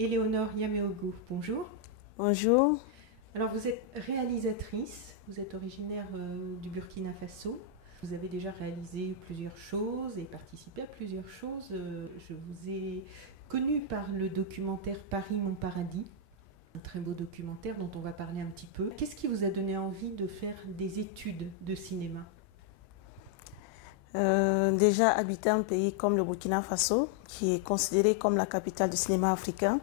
Éléonore Yameogo, bonjour. Bonjour. Alors vous êtes réalisatrice, vous êtes originaire du Burkina Faso. Vous avez déjà réalisé plusieurs choses et participé à plusieurs choses. Je vous ai connu par le documentaire Paris, mon paradis. Un très beau documentaire dont on va parler un petit peu. Qu'est-ce qui vous a donné envie de faire des études de cinéma ? Déjà habiter un pays comme le Burkina Faso, qui est considéré comme la capitale du cinéma africain,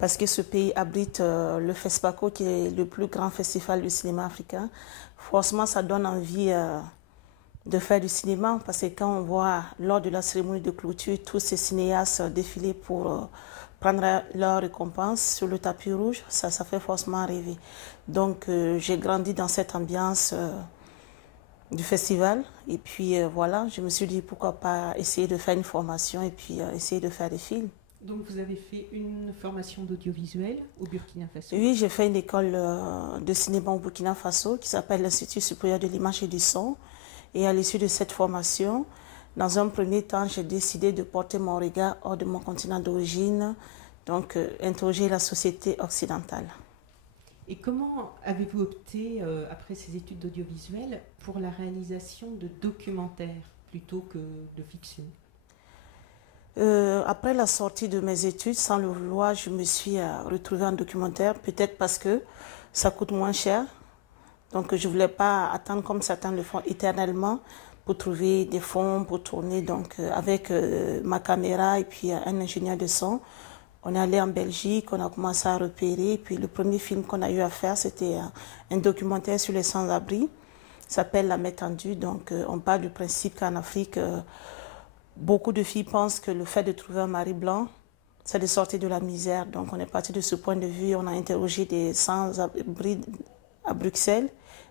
parce que ce pays abrite le FESPACO, qui est le plus grand festival du cinéma africain. Forcément, ça donne envie de faire du cinéma, parce que quand on voit lors de la cérémonie de clôture tous ces cinéastes défiler pour prendre leur récompense sur le tapis rouge, ça fait forcément rêver. Donc j'ai grandi dans cette ambiance du festival. Et puis voilà, je me suis dit pourquoi pas essayer de faire une formation et puis essayer de faire des films. Donc vous avez fait une formation d'audiovisuel au Burkina Faso. Oui, j'ai fait une école de cinéma au Burkina Faso qui s'appelle l'Institut supérieur de l'image et du son. Et à l'issue de cette formation, dans un premier temps, j'ai décidé de porter mon regard hors de mon continent d'origine, donc interroger la société occidentale. Et comment avez-vous opté, après ces études d'audiovisuel, pour la réalisation de documentaires plutôt que de fiction ? Après la sortie de mes études, sans le vouloir, je me suis retrouvée en documentaire, peut-être parce que ça coûte moins cher. Donc je ne voulais pas attendre comme certains le font éternellement pour trouver des fonds, pour tourner. Donc avec ma caméra et puis un ingénieur de son, on est allé en Belgique, on a commencé à repérer. Et puis le premier film qu'on a eu à faire, c'était un documentaire sur les sans-abri. Ça s'appelle La Main tendue. Donc on part du principe qu'en Afrique, beaucoup de filles pensent que le fait de trouver un mari blanc, c'est de sortir de la misère. Donc on est parti de ce point de vue. On a interrogé des sans-abri à Bruxelles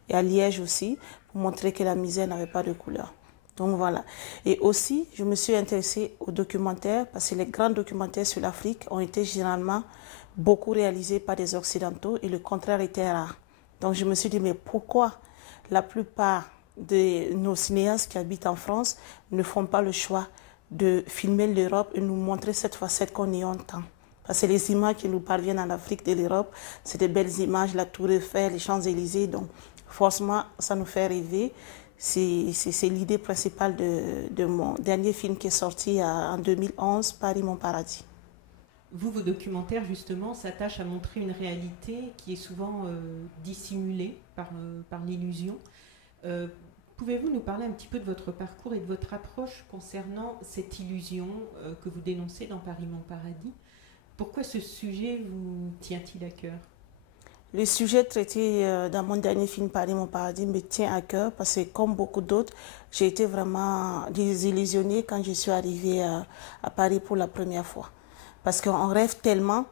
et à Liège aussi, pour montrer que la misère n'avait pas de couleur. Donc voilà. Et aussi, je me suis intéressée aux documentaires, parce que les grands documentaires sur l'Afrique ont été généralement beaucoup réalisés par des Occidentaux et le contraire était rare. Donc je me suis dit, mais pourquoi la plupart de nos cinéastes qui habitent en France ne font pas le choix de filmer l'Europe et nous montrer cette facette qu'on y entend? Parce que les images qui nous parviennent en Afrique de l'Europe, c'est des belles images, la Tour Eiffel, les Champs-Élysées. Donc, forcément, ça nous fait rêver. C'est l'idée principale de mon dernier film qui est sorti en 2011, Paris, mon paradis. Vos documentaires, justement, s'attachent à montrer une réalité qui est souvent dissimulée par l'illusion. Pouvez-vous nous parler un petit peu de votre parcours et de votre approche concernant cette illusion que vous dénoncez dans Paris, mon paradis ? Pourquoi ce sujet vous tient-il à cœur ? Le sujet traité dans mon dernier film Paris, mon paradis me tient à cœur parce que comme beaucoup d'autres, j'ai été vraiment désillusionnée quand je suis arrivée à Paris pour la première fois. Parce qu'on rêve tellement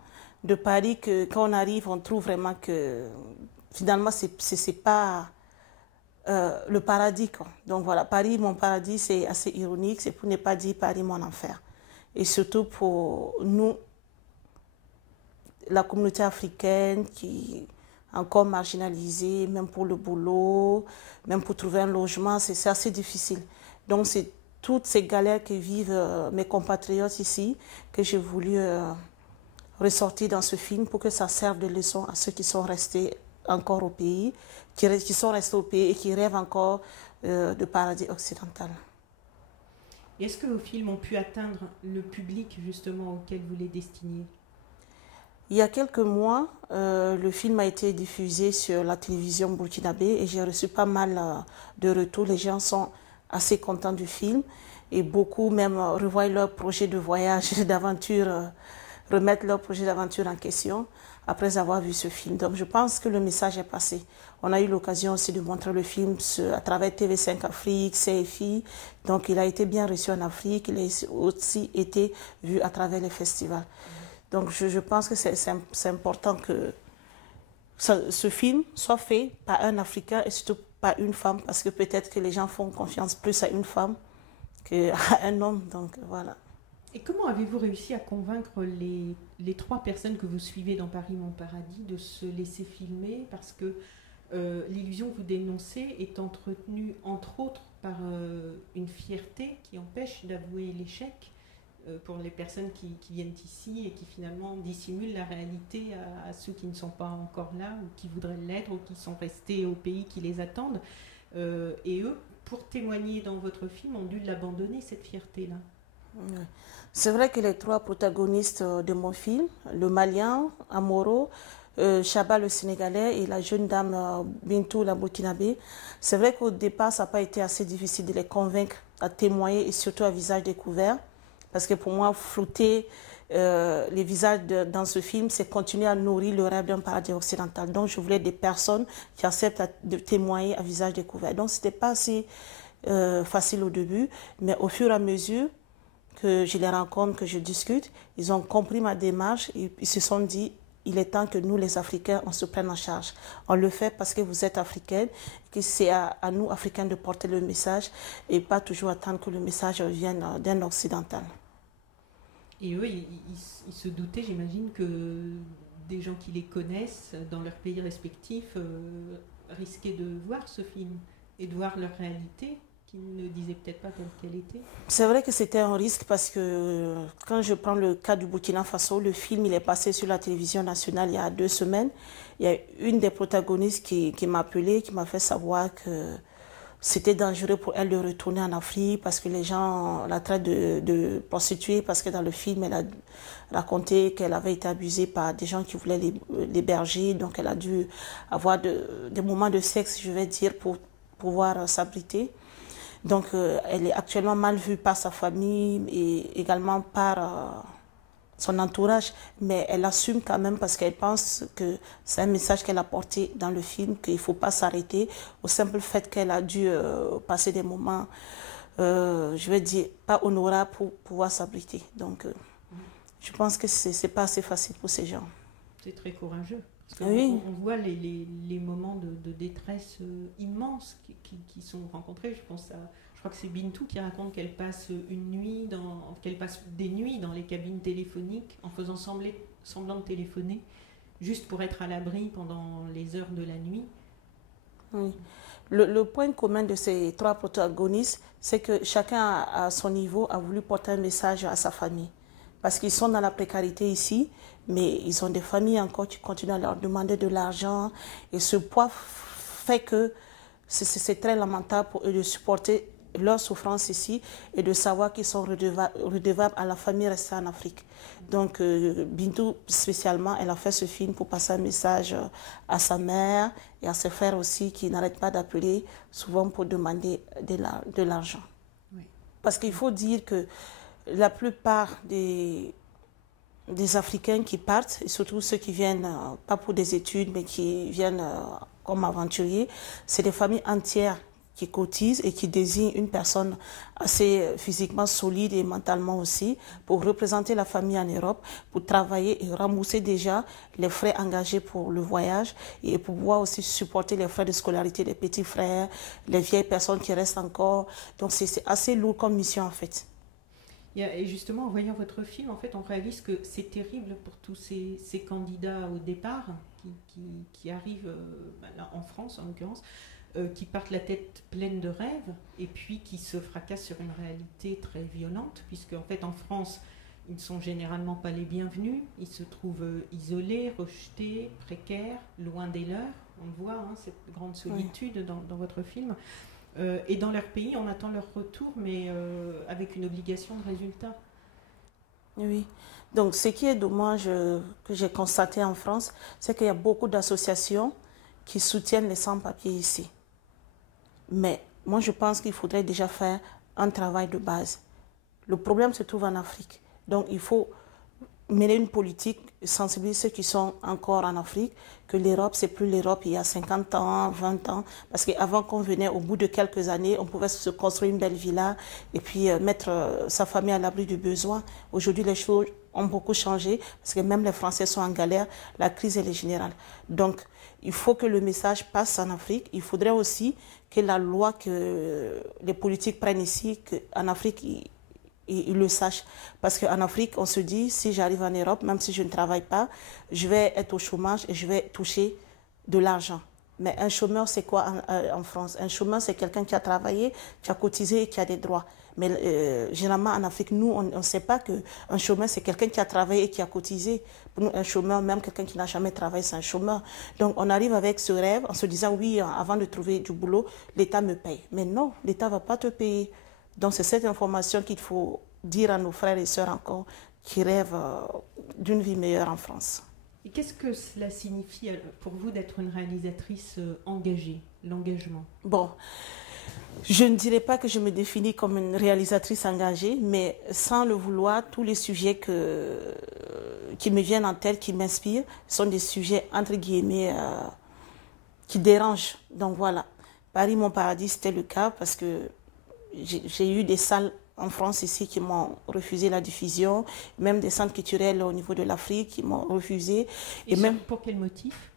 de Paris que quand on arrive, on trouve vraiment que finalement, c'est pas le paradis, quoi. Donc voilà, Paris, mon paradis, c'est assez ironique, c'est pour ne pas dire Paris, mon enfer. Et surtout pour nous, la communauté africaine qui est encore marginalisée, même pour le boulot, même pour trouver un logement, c'est assez difficile. Donc c'est toutes ces galères que vivent mes compatriotes ici que j'ai voulu ressortir dans ce film pour que ça serve de leçon à ceux qui sont restés encore au pays, qui sont restés au pays et qui rêvent encore de paradis occidental. Et est-ce que vos films ont pu atteindre le public justement auquel vous les destiniez ? Il y a quelques mois, le film a été diffusé sur la télévision burkinabé et j'ai reçu pas mal de retours. Les gens sont assez contents du film et beaucoup même revoient leur projet de voyage, d'aventure, remettent leur projet d'aventure en question après avoir vu ce film. Donc je pense que le message est passé. On a eu l'occasion aussi de montrer le film à travers TV5 Afrique, CFI. Donc il a été bien reçu en Afrique, il a aussi été vu à travers les festivals. Donc je pense que c'est important que ce film soit fait par un Africain et surtout par une femme, parce que peut-être que les gens font confiance plus à une femme qu'à un homme. Donc voilà. Et comment avez-vous réussi à convaincre les trois personnes que vous suivez dans Paris, mon paradis de se laisser filmer ? Parce que l'illusion que vous dénoncez est entretenue, entre autres, par une fierté qui empêche d'avouer l'échec. pour les personnes qui viennent ici et qui finalement dissimulent la réalité à ceux qui ne sont pas encore là ou qui voudraient l'être ou qui sont restés au pays qui les attendent. Et eux, pour témoigner dans votre film, ont dû l'abandonner, cette fierté-là. C'est vrai que les trois protagonistes de mon film, le Malien, Amoro, Chaba le Sénégalais et la jeune dame Bintou la Burkinabé, c'est vrai qu'au départ, ça n'a pas été assez difficile de les convaincre à témoigner et surtout à visage découvert. Parce que pour moi, flouter les visages dans ce film, c'est continuer à nourrir le rêve d'un paradis occidental. Donc, je voulais des personnes qui acceptent de témoigner à visage découvert. Donc, ce n'était pas assez facile au début, mais au fur et à mesure que je les rencontre, que je discute, ils ont compris ma démarche et ils se sont dit, il est temps que nous, les Africains, on se prenne en charge. On le fait parce que vous êtes africaine, que c'est à nous, Africains, de porter le message et pas toujours attendre que le message vienne d'un occidental. Et eux, ils se doutaient, j'imagine, que des gens qui les connaissent dans leur pays respectifs risquaient de voir ce film et de voir leur réalité, qu'ils ne disaient peut-être pas telle qu'elle était. C'est vrai que c'était un risque parce que quand je prends le cas du Burkina Faso, le film il est passé sur la télévision nationale il y a 2 semaines. Il y a une des protagonistes qui m'a appelé, qui m'a fait savoir que c'était dangereux pour elle de retourner en Afrique parce que les gens la traitent de prostituée, parce que dans le film, elle a raconté qu'elle avait été abusée par des gens qui voulaient l'héberger. Donc, elle a dû avoir des moments de sexe, je vais dire, pour pouvoir s'abriter. Donc, elle est actuellement mal vue par sa famille et également par son entourage, mais elle assume quand même parce qu'elle pense que c'est un message qu'elle a porté dans le film, qu'il ne faut pas s'arrêter au simple fait qu'elle a dû passer des moments, je vais dire, pas honorables pour pouvoir s'abriter. Donc, je pense que ce n'est pas assez facile pour ces gens. C'est très courageux. Oui. On voit les moments de détresse immenses qui sont rencontrés. Je crois que c'est Bintou qui raconte qu'elle passe qu'elle passe des nuits dans les cabines téléphoniques en faisant semblant de téléphoner, juste pour être à l'abri pendant les heures de la nuit. Oui. Le point commun de ces trois protagonistes, c'est que chacun à son niveau a voulu porter un message à sa famille. Parce qu'ils sont dans la précarité ici, mais ils ont des familles encore qui continuent à leur demander de l'argent. Et ce poids fait que c'est très lamentable pour eux de supporter leur souffrance ici et de savoir qu'ils sont redevables à la famille restée en Afrique. Donc, Bintou, spécialement, elle a fait ce film pour passer un message à sa mère et à ses frères aussi qui n'arrêtent pas d'appeler souvent pour demander de l'argent. Oui. Parce qu'il faut dire que la plupart des Africains qui partent, et surtout ceux qui viennent, pas pour des études, mais qui viennent comme aventuriers, c'est des familles entières qui cotisent et qui désignent une personne assez physiquement solide et mentalement aussi pour représenter la famille en Europe, pour travailler et rembourser déjà les frais engagés pour le voyage et pour pouvoir aussi supporter les frais de scolarité des petits frères, les vieilles personnes qui restent encore. Donc c'est assez lourd comme mission en fait. Et justement, en voyant votre film, en fait, on réalise que c'est terrible pour tous ces candidats au départ qui arrivent là, en France, en l'occurrence, qui partent la tête pleine de rêves et puis qui se fracassent sur une réalité très violente, puisque en fait, en France, ils ne sont généralement pas les bienvenus, ils se trouvent isolés, rejetés, précaires, loin des leurs. On le voit, hein, cette grande solitude dans votre film. Et dans leur pays, on attend leur retour, mais avec une obligation de résultat. Oui. Donc, ce qui est dommage que j'ai constaté en France, c'est qu'il y a beaucoup d'associations qui soutiennent les sans-papiers ici. Mais moi, je pense qu'il faudrait déjà faire un travail de base. Le problème se trouve en Afrique. Donc, il faut mener une politique, sensibiliser ceux qui sont encore en Afrique, que l'Europe, c'est plus l'Europe il y a 50 ans, 20 ans. Parce qu'avant qu'on venait, au bout de quelques années, on pouvait se construire une belle villa et puis mettre sa famille à l'abri du besoin. Aujourd'hui, les choses ont beaucoup changé parce que même les Français sont en galère. La crise, elle est générale. Donc, il faut que le message passe en Afrique. Il faudrait aussi que la loi que les politiques prennent ici, qu'en Afrique, ils le sachent. Parce qu'en Afrique, on se dit, si j'arrive en Europe, même si je ne travaille pas, je vais être au chômage et je vais toucher de l'argent. Mais un chômeur, c'est quoi en France? Un chômeur, c'est quelqu'un qui a travaillé, qui a cotisé et qui a des droits. Mais généralement, en Afrique, nous, on ne sait pas qu'un chômeur, c'est quelqu'un qui a travaillé et qui a cotisé. Pour nous, un chômeur, même quelqu'un qui n'a jamais travaillé, c'est un chômeur. Donc, on arrive avec ce rêve en se disant, oui, avant de trouver du boulot, l'État me paye. Mais non, l'État ne va pas te payer. Donc, c'est cette information qu'il faut dire à nos frères et sœurs encore qui rêvent d'une vie meilleure en France. Et qu'est-ce que cela signifie pour vous d'être une réalisatrice engagée, l'engagement? Bon, je ne dirais pas que je me définis comme une réalisatrice engagée, mais sans le vouloir, tous les sujets qui me viennent en tête, qui m'inspirent, sont des sujets, entre guillemets, qui dérangent. Donc voilà, Paris, mon paradis, c'était le cas parce que j'ai eu des salles en France ici qui m'ont refusé la diffusion, même des centres culturels au niveau de l'Afrique qui m'ont refusé. Et même pour quel motif?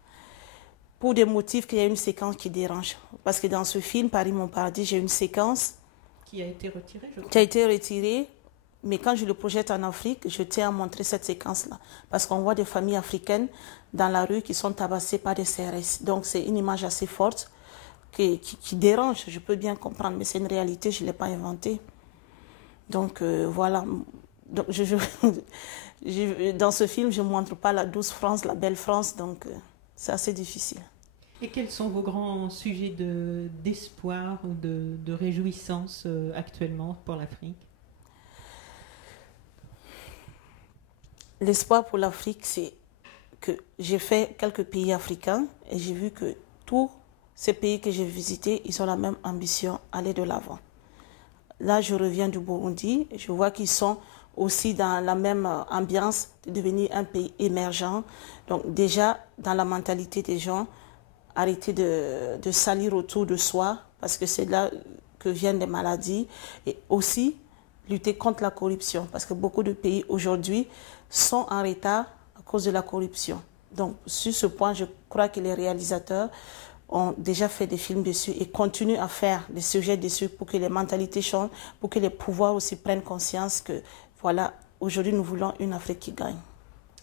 Pour des motifs qu'il y a une séquence qui dérange. Parce que dans ce film, Paris, mon paradis, j'ai une séquence qui a été retirée, je crois. Qui a été retirée, mais quand je le projette en Afrique, je tiens à montrer cette séquence-là. Parce qu'on voit des familles africaines dans la rue qui sont tabassées par des CRS. Donc c'est une image assez forte qui dérange, je peux bien comprendre, mais c'est une réalité, je ne l'ai pas inventée. Donc voilà. Donc, dans ce film, je ne montre pas la douce France, la belle France, donc c'est assez difficile. Et quels sont vos grands sujets d'espoir ou de réjouissance actuellement pour l'Afrique? L'espoir pour l'Afrique, c'est que j'ai fait quelques pays africains et j'ai vu que tous ces pays que j'ai visités, ils ont la même ambition, aller de l'avant. Là, je reviens du Burundi, je vois qu'ils sont aussi dans la même ambiance de devenir un pays émergent. Donc déjà, dans la mentalité des gens, arrêter de salir autour de soi, parce que c'est là que viennent les maladies, et aussi lutter contre la corruption, parce que beaucoup de pays aujourd'hui sont en retard à cause de la corruption. Donc sur ce point, je crois que les réalisateurs ont déjà fait des films dessus et continuent à faire des sujets dessus pour que les mentalités changent, pour que les pouvoirs aussi prennent conscience que, voilà, aujourd'hui nous voulons une Afrique qui gagne.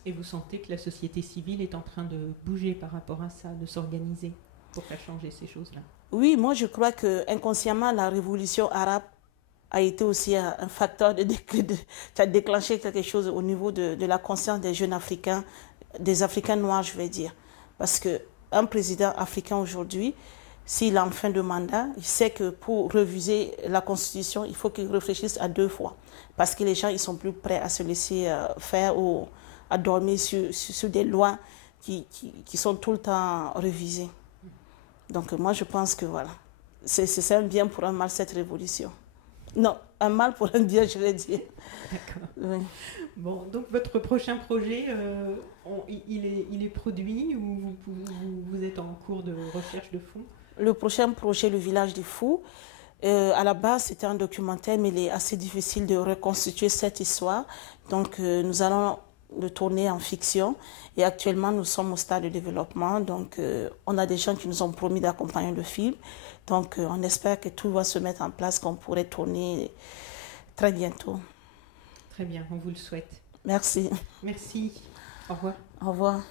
Et vous sentez que la société civile est en train de bouger par rapport à ça, de s'organiser pour faire changer ces choses-là? Oui, moi je crois que inconsciemment la révolution arabe a été aussi un facteur qui a déclenché quelque chose au niveau de la conscience des jeunes Africains, des Africains noirs, je vais dire. Parce qu'un président africain aujourd'hui, s'il est en fin de mandat, il sait que pour réviser la Constitution, il faut qu'il réfléchisse à 2 fois. Parce que les gens, ils sont plus prêts à se laisser faire ou à dormir sur des lois qui sont tout le temps révisées. Donc moi, je pense que voilà, c'est un bien pour un mal, cette révolution. Non, un mal pour un bien, je vais dire. D'accord. Oui. Bon, donc votre prochain projet, il est produit ou vous êtes en cours de recherche de fonds? Le prochain projet, Le Village des Fous, à la base, c'était un documentaire, mais il est assez difficile de reconstituer cette histoire. Donc, nous allons le tourner en fiction. Et actuellement, nous sommes au stade de développement. Donc, on a des gens qui nous ont promis d'accompagner le film. Donc, on espère que tout va se mettre en place, qu'on pourrait tourner très bientôt. Très bien, on vous le souhaite. Merci. Merci. Au revoir. Au revoir.